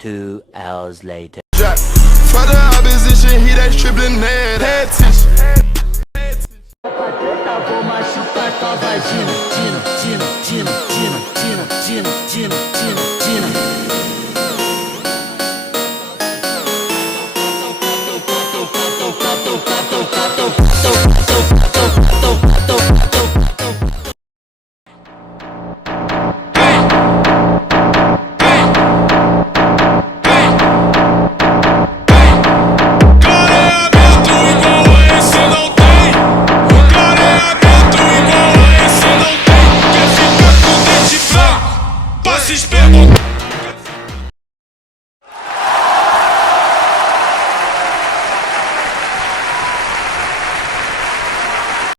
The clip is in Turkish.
2 hours later. For the opposition, he that's tripling that. Head tissue. Vou machucar tua vagina. Tina, tina, tina, tina, tina, tina, tina, tina, tina. Se esperam.